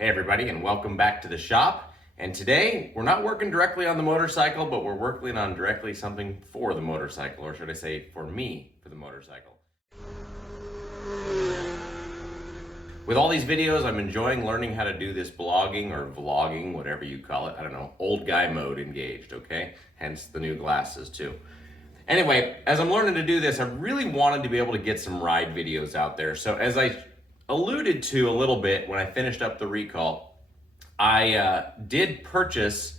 Hey everybody, and welcome back to the shop. And today we're not working directly on the motorcycle, but we're working on directly something for the motorcycle, or should I say for me for the motorcycle. With all these videos, I'm enjoying learning how to do this blogging or vlogging, whatever you call it. I don't know, old guy mode engaged, okay? Hence the new glasses too. Anyway, as I'm learning to do this, I really wanted to be able to get some ride videos out there. So as I alluded to a little bit when I finished up the recall, I did purchase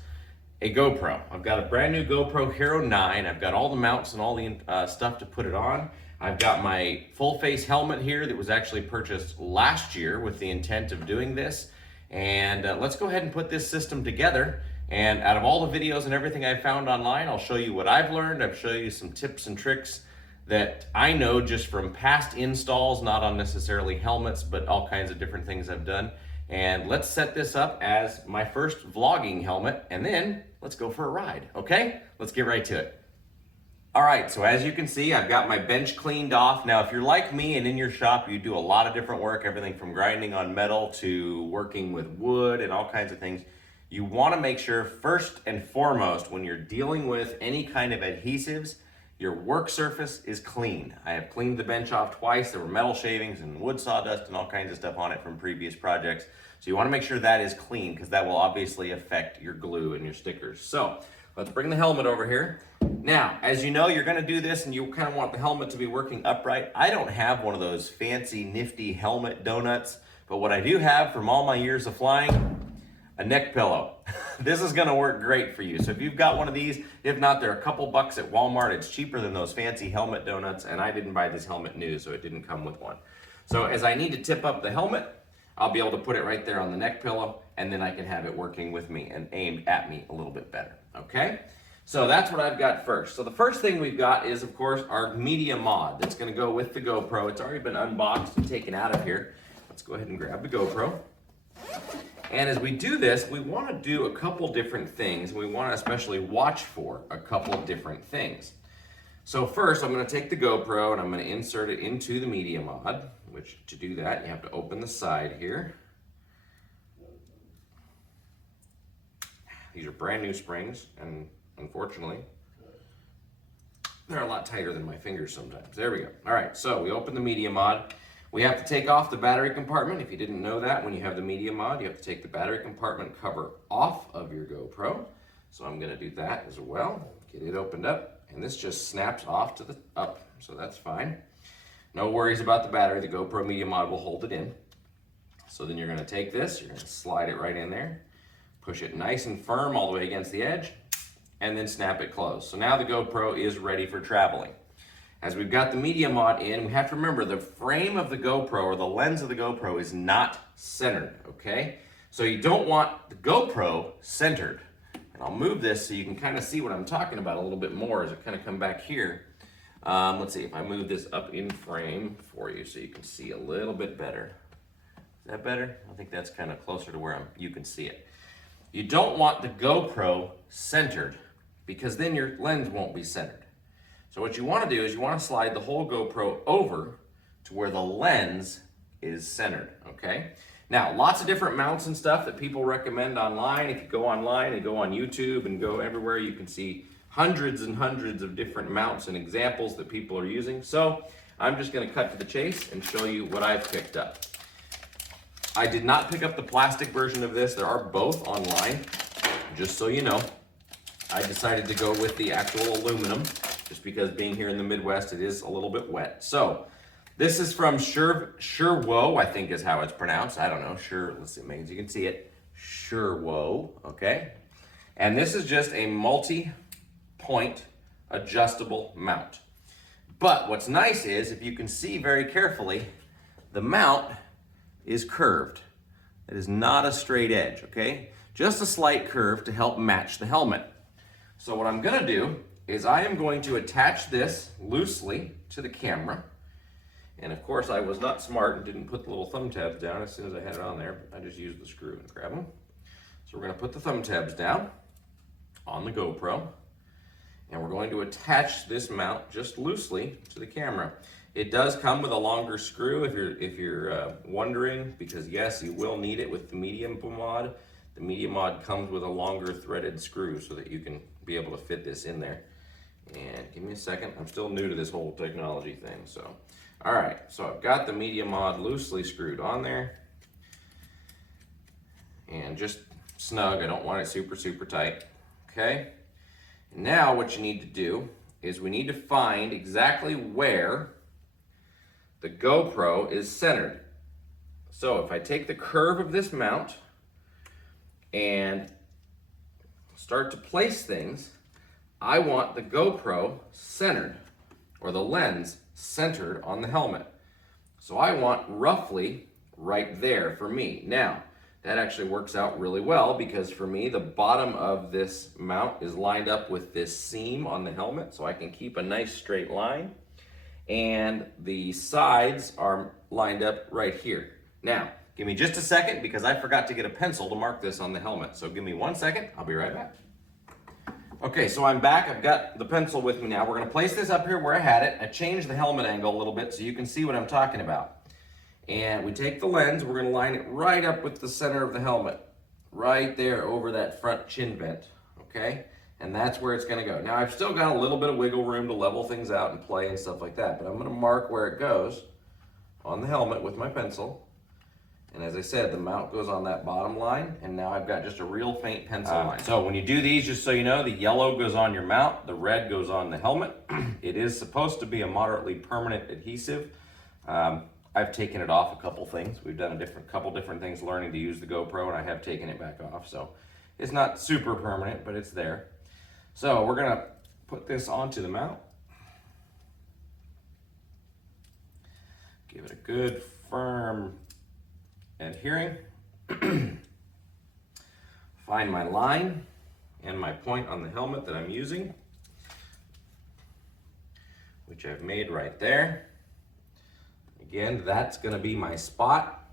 a GoPro. I've got a brand new GoPro Hero 9. I've got all the mounts and all the stuff to put it on. I've got my full face helmet here that was actually purchased last year with the intent of doing this. And let's go ahead and put this system together. And out of all the videos and everything I found online, I'll show you what I've learned. I'll show you some tips and tricks that I know just from past installs, not on necessarily helmets, but all kinds of different things I've done. And let's set this up as my first vlogging helmet, and then let's go for a ride, okay? Let's get right to it. All right, so as you can see, I've got my bench cleaned off. Now, if you're like me and in your shop, you do a lot of different work, everything from grinding on metal to working with wood and all kinds of things. You want to make sure first and foremost, when you're dealing with any kind of adhesives, your work surface is clean. I have cleaned the bench off twice. There were metal shavings and wood sawdust and all kinds of stuff on it from previous projects. So you want to make sure that is clean because that will obviously affect your glue and your stickers. So let's bring the helmet over here. Now, as you know, you're going to do this and you kind of want the helmet to be working upright. I don't have one of those fancy, nifty helmet donuts, but what I do have from all my years of flying, a neck pillow. This is gonna work great for you. So if you've got one of these, if not, they're a couple bucks at Walmart. It's cheaper than those fancy helmet donuts, and I didn't buy this helmet new, so it didn't come with one. So as I need to tip up the helmet, I'll be able to put it right there on the neck pillow, and then I can have it working with me and aimed at me a little bit better, okay? So that's what I've got first. So the first thing we've got is, of course, our media mod that's gonna go with the GoPro. It's already been unboxed and taken out of here. Let's go ahead and grab the GoPro. And as we do this, we want to do a couple different things. We want to especially watch for a couple different things. So first, I'm going to take the GoPro and I'm going to insert it into the media mod, which to do that, you have to open the side here. These are brand new springs, and unfortunately, they're a lot tighter than my fingers sometimes. There we go. All right, so we open the media mod. We have to take off the battery compartment. If you didn't know that, when you have the media mod, you have to take the battery compartment cover off of your GoPro. So I'm gonna do that as well. Get it opened up, and this just snaps off to the up, so that's fine. No worries about the battery. The GoPro media mod will hold it in. So then you're gonna take this, you're gonna slide it right in there, push it nice and firm all the way against the edge, and then snap it closed. So now the GoPro is ready for traveling. As we've got the media mod in, we have to remember the frame of the GoPro or the lens of the GoPro is not centered, okay? So you don't want the GoPro centered. And I'll move this so you can kind of see what I'm talking about a little bit more as I kind of come back here. Let's see if I move this up in frame for you so you can see a little bit better. Is that better? I think that's kind of closer to where you can see it. You don't want the GoPro centered because then your lens won't be centered. So what you want to do is you want to slide the whole GoPro over to where the lens is centered, okay? Now, lots of different mounts and stuff that people recommend online. If you go online and go on YouTube and go everywhere, you can see hundreds and hundreds of different mounts and examples that people are using. So I'm just going to cut to the chase and show you what I've picked up. I did not pick up the plastic version of this. There are both online, just so you know. I decided to go with the actual aluminum, just because being here in the Midwest, it is a little bit wet. So this is from Sherwo, I think is how it's pronounced. I don't know, let's see, maybe you can see it. Sherwo, okay? And this is just a multi-point adjustable mount. But what's nice is, if you can see very carefully, the mount is curved. It is not a straight edge, okay? Just a slight curve to help match the helmet. So what I'm gonna do is I am going to attach this loosely to the camera. And of course I was not smart and didn't put the little thumb tabs down as soon as I had it on there. I just used the screw and grab them. So we're gonna put the thumb tabs down on the GoPro. And we're going to attach this mount just loosely to the camera. It does come with a longer screw if you're wondering, because yes, you will need it with the medium mod. The medium mod comes with a longer threaded screw so that you can be able to fit this in there. And give me a second, I'm still new to this whole technology thing, so. All right, so I've got the medium mod loosely screwed on there. And just snug, I don't want it super, super tight, okay? Now what you need to do is we need to find exactly where the GoPro is centered. So if I take the curve of this mount and start to place things, I want the GoPro centered, or the lens centered on the helmet. So I want roughly right there for me. Now, that actually works out really well because for me, the bottom of this mount is lined up with this seam on the helmet, so I can keep a nice straight line. And the sides are lined up right here. Now, give me just a second because I forgot to get a pencil to mark this on the helmet. So give me 1 second, I'll be right back. Okay, so I'm back. I've got the pencil with me now. We're gonna place this up here where I had it. I changed the helmet angle a little bit so you can see what I'm talking about. And we take the lens, we're gonna line it right up with the center of the helmet. Right there over that front chin vent, okay? And that's where it's gonna go. Now I've still got a little bit of wiggle room to level things out and play and stuff like that, but I'm gonna mark where it goes on the helmet with my pencil. And as I said, the mount goes on that bottom line, and now I've got just a real faint pencil line. So when you do these, just so you know, the yellow goes on your mount, the red goes on the helmet. It is supposed to be a moderately permanent adhesive. I've taken it off a couple things. We've done couple different things learning to use the GoPro, and I have taken it back off. So it's not super permanent, but it's there. So we're gonna put this onto the mount. Give it a good firm adhering. Find my line and my point on the helmet that I'm using, which I've made right there. Again, that's gonna be my spot,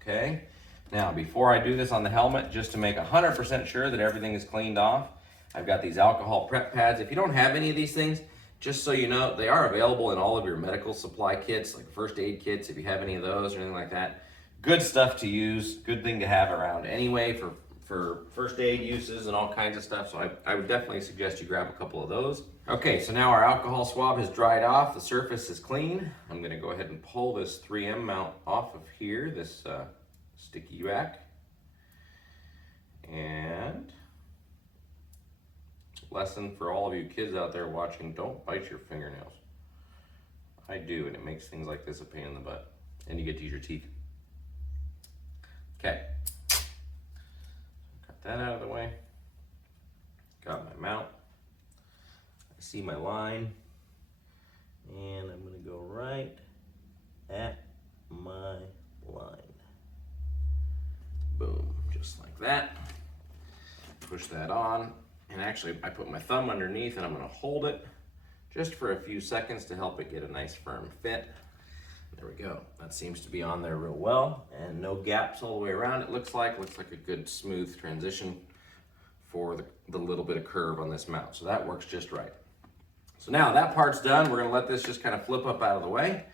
okay? Now, before I do this on the helmet, just to make 100% sure that everything is cleaned off, I've got these alcohol prep pads. If you don't have any of these things, just so you know, they are available in all of your medical supply kits, like first aid kits, if you have any of those or anything like that. Good stuff to use, good thing to have around anyway for first aid uses and all kinds of stuff. So I would definitely suggest you grab a couple of those. Okay, so now our alcohol swab has dried off, the surface is clean. I'm gonna go ahead and pull this 3M mount off of here, this sticky back. And lesson for all of you kids out there watching, don't bite your fingernails. I do, and it makes things like this a pain in the butt. And you get to use your teeth. Okay, got that out of the way. Got my mount. I see my line, and I'm gonna go right at my line. Boom, just like that. Push that on, and actually I put my thumb underneath and I'm gonna hold it just for a few seconds to help it get a nice firm fit. There we go. That seems to be on there real well, and no gaps all the way around. It looks like a good smooth transition for the little bit of curve on this mount. So that works just right. So now that part's done. We're gonna let this just kind of flip up out of the way.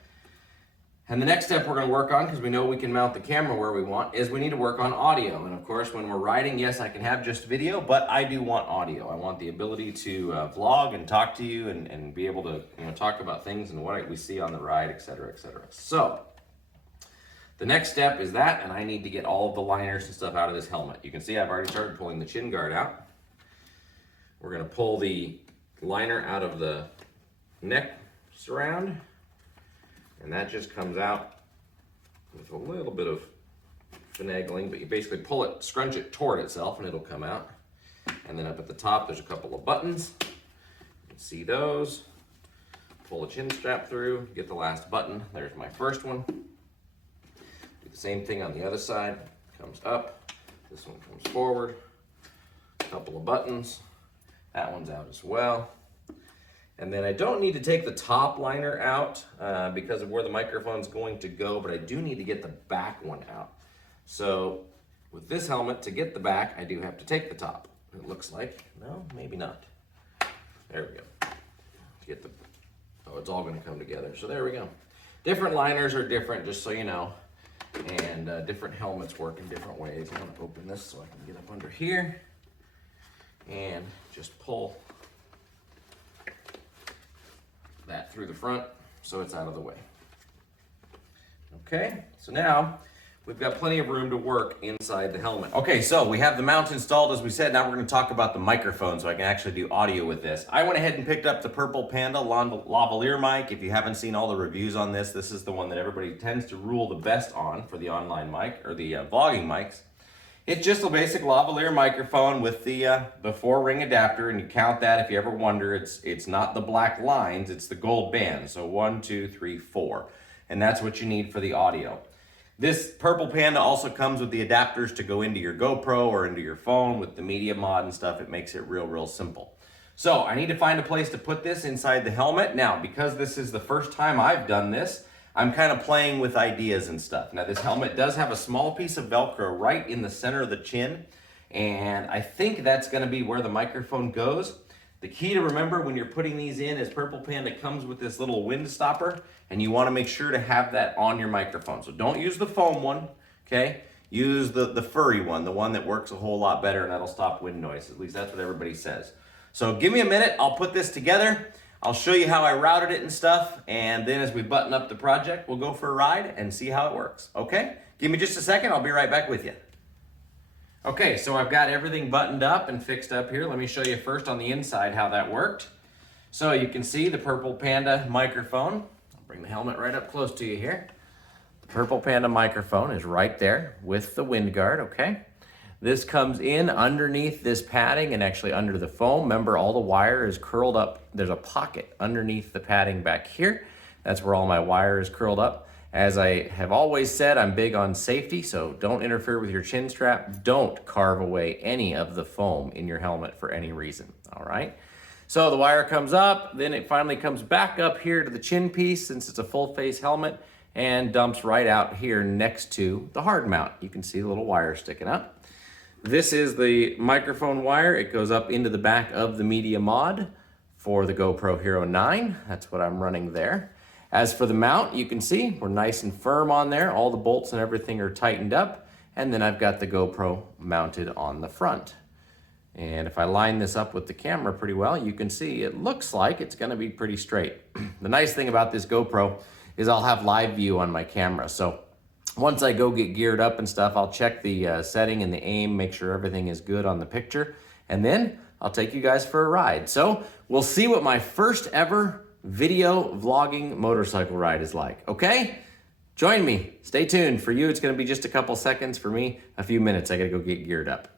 And the next step we're gonna work on, because we know we can mount the camera where we want, is we need to work on audio. And of course, when we're riding, yes, I can have just video, but I do want audio. I want the ability to vlog and talk to you and be able to talk about things and what we see on the ride, et cetera, et cetera. So the next step is that, and I need to get all of the liners and stuff out of this helmet. You can see I've already started pulling the chin guard out. We're gonna pull the liner out of the neck surround. And that just comes out with a little bit of finagling, but you basically pull it, scrunch it toward itself, and it'll come out. And then up at the top, there's a couple of buttons. You can see those. Pull the chin strap through, get the last button. There's my first one. Do the same thing on the other side. Comes up, this one comes forward. A couple of buttons. That one's out as well. And then I don't need to take the top liner out because of where the microphone's going to go, but I do need to get the back one out. So with this helmet, to get the back, I do have to take the top. It looks like, no, maybe not. There we go. Get the, oh, it's all gonna come together. So there we go. Different liners are different, just so you know. And different helmets work in different ways. I'm gonna open this so I can get up under here and just pull that through the front so it's out of the way. Okay, so now we've got plenty of room to work inside the helmet. Okay, so we have the mount installed, as we said. Now we're going to talk about the microphone so I can actually do audio with this. I went ahead and picked up the Purple Panda lavalier mic. If you haven't seen all the reviews on this, this is the one that everybody tends to rule the best on for the online mic, or the vlogging mics. It's just a basic lavalier microphone with the 4-ring adapter, and you count that if you ever wonder. It's not the black lines, it's the gold band. So 1, 2, 3, 4. And that's what you need for the audio. This Purple Panda also comes with the adapters to go into your GoPro or into your phone with the media mod and stuff. It makes it real simple. So I need to find a place to put this inside the helmet. Now, because this is the first time I've done this, I'm kind of playing with ideas and stuff. Now, this helmet does have a small piece of Velcro right in the center of the chin, and I think that's going to be where the microphone goes. The key to remember when you're putting these in is Purple Panda comes with this little wind stopper, and you want to make sure to have that on your microphone. So don't use the foam one, okay? Use the furry one, the one that works a whole lot better, and that'll stop wind noise. At least that's what everybody says. So give me a minute, I'll put this together. I'll show you how I routed it and stuff, and then as we button up the project, we'll go for a ride and see how it works, okay? Give me just a second, I'll be right back with you. Okay, so I've got everything buttoned up and fixed up here. Let me show you first on the inside how that worked. So you can see the Purple Panda microphone. I'll bring the helmet right up close to you here. The Purple Panda microphone is right there with the wind guard, okay? This comes in underneath this padding and actually under the foam. Remember, all the wire is curled up. There's a pocket underneath the padding back here. That's where all my wire is curled up. As I have always said, I'm big on safety, so don't interfere with your chin strap. Don't carve away any of the foam in your helmet for any reason, all right? So the wire comes up, then it finally comes back up here to the chin piece since it's a full face helmet, and dumps right out here next to the hard mount. You can see the little wire sticking up. This is the microphone wire. It goes up into the back of the media mod for the GoPro Hero 9. That's what I'm running there. As for the mount, you can see we're nice and firm on there. All the bolts and everything are tightened up. And then I've got the GoPro mounted on the front. And if I line this up with the camera pretty well, you can see it looks like it's gonna be pretty straight. The nice thing about this GoPro is I'll have live view on my camera. So once I go get geared up and stuff, I'll check the setting and the aim, make sure everything is good on the picture. And then I'll take you guys for a ride. So we'll see what my first ever video vlogging motorcycle ride is like, okay? Join me, stay tuned. For you, it's gonna be just a couple seconds. For me, a few minutes. I gotta go get geared up.